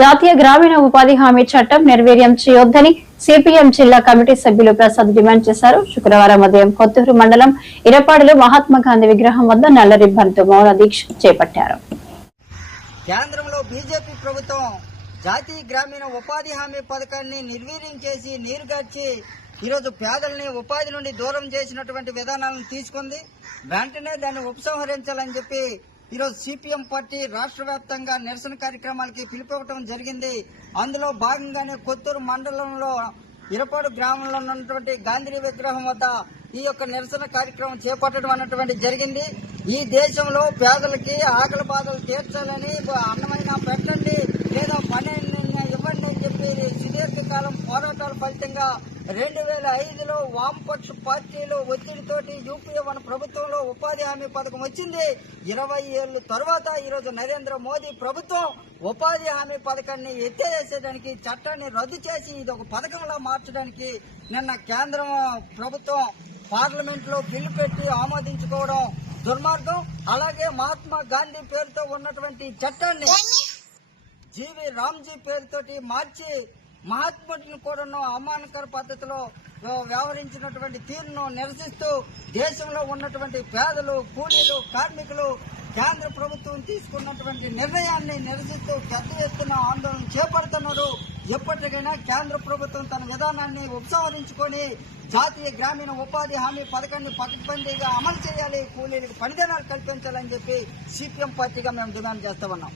జాతీయ గ్రామీణ ఉపాధి హామీ చట్టం నిర్వీర్యం చేయొద్దని సిపిఎం జిల్లా కమిటీ సభ్యులు ప్రసాద్ డిమాండ్ చేశారు. శుక్రవారం ఉదయం కొత్తూరు మండలం ఇరపాడులో మహాత్మా గాంధీ విగ్రహం వద్ద నల్ల రిబ్బన్తో మౌన దీక్ష చేపట్టారు. కేంద్రంలో బీజేపీ ప్రభుత్వం జాతీయ గ్రామీణ ఉపాధి హామీ పథకాన్ని నిర్వీర్యం చేసి నీరుగార్చి ఈరోజు పేదల్ని ఉపాధి నుండి దూరం చేసినటువంటి విధానాలను తీసుకుంది. వెంటనే దాన్ని ఉపసంహరించాలని చెప్పి ఈరోజు సిపిఎం పార్టీ రాష్ట్ర వ్యాప్తంగా నిరసన కార్యక్రమాలకి పిలుపుకోవడం జరిగింది. అందులో భాగంగానే కొత్తూరు మండలంలో ఇరపాడు గ్రామంలో ఉన్నటువంటి గాంధీ విగ్రహం వద్ద ఈ యొక్క నిరసన కార్యక్రమం చేపట్టడం అన్నటువంటి జరిగింది. ఈ దేశంలో పేదలకి ఆకలి బాధలు తీర్చాలని అన్నమైనా పెట్టండి లేదా పని ఇవ్వండి అని చెప్పి సుదీర్ఘకాలం పోరాటాల ఫలితంగా 2005లో వామపక్ష పార్టీలు ఒత్తిడితోటి యూపీఏ మన ప్రభుత్వంలో ఉపాధి హామీ పథకం వచ్చింది. 20 ఏళ్ల తర్వాత ఈరోజు నరేంద్ర మోదీ ప్రభుత్వం ఉపాధి హామీ పథకాన్ని ఎత్తేసేయడానికి చట్టాన్ని రద్దు చేసి ఇది ఒక పథకంలా మార్చడానికి నిన్న కేంద్ర ప్రభుత్వం పార్లమెంట్ లో బిల్లు పెట్టి ఆమోదించుకోవడం దుర్మార్గం. అలాగే మహాత్మా గాంధీ పేరుతో ఉన్నటువంటి చట్టాన్ని జీవి రామ్జీ పేరుతోటి మార్చి మహాత్ముడిని కూడా అవమానకర పద్ధతిలో వ్యవహరించినటువంటి తీరును నిరసిస్తూ దేశంలో ఉన్నటువంటి పేదలు, కూలీలు, కార్మికులు కేంద్ర ప్రభుత్వం తీసుకున్నటువంటి నిర్ణయాన్ని నిరసిస్తూ పెద్ద ఎత్తున ఆందోళన చేపడుతున్నారు. ఎప్పటికైనా కేంద్ర ప్రభుత్వం తన విధానాన్ని ఉపసంహరించుకొని జాతీయ గ్రామీణ ఉపాధి హామీ పథకాన్ని పకడ్బందీగా అమలు చేయాలి, కూలీలకు పనిదినాలు కల్పించాలని చెప్పి సిపిఎం పార్టీగా మేము డిమాండ్ చేస్తా ఉన్నాం.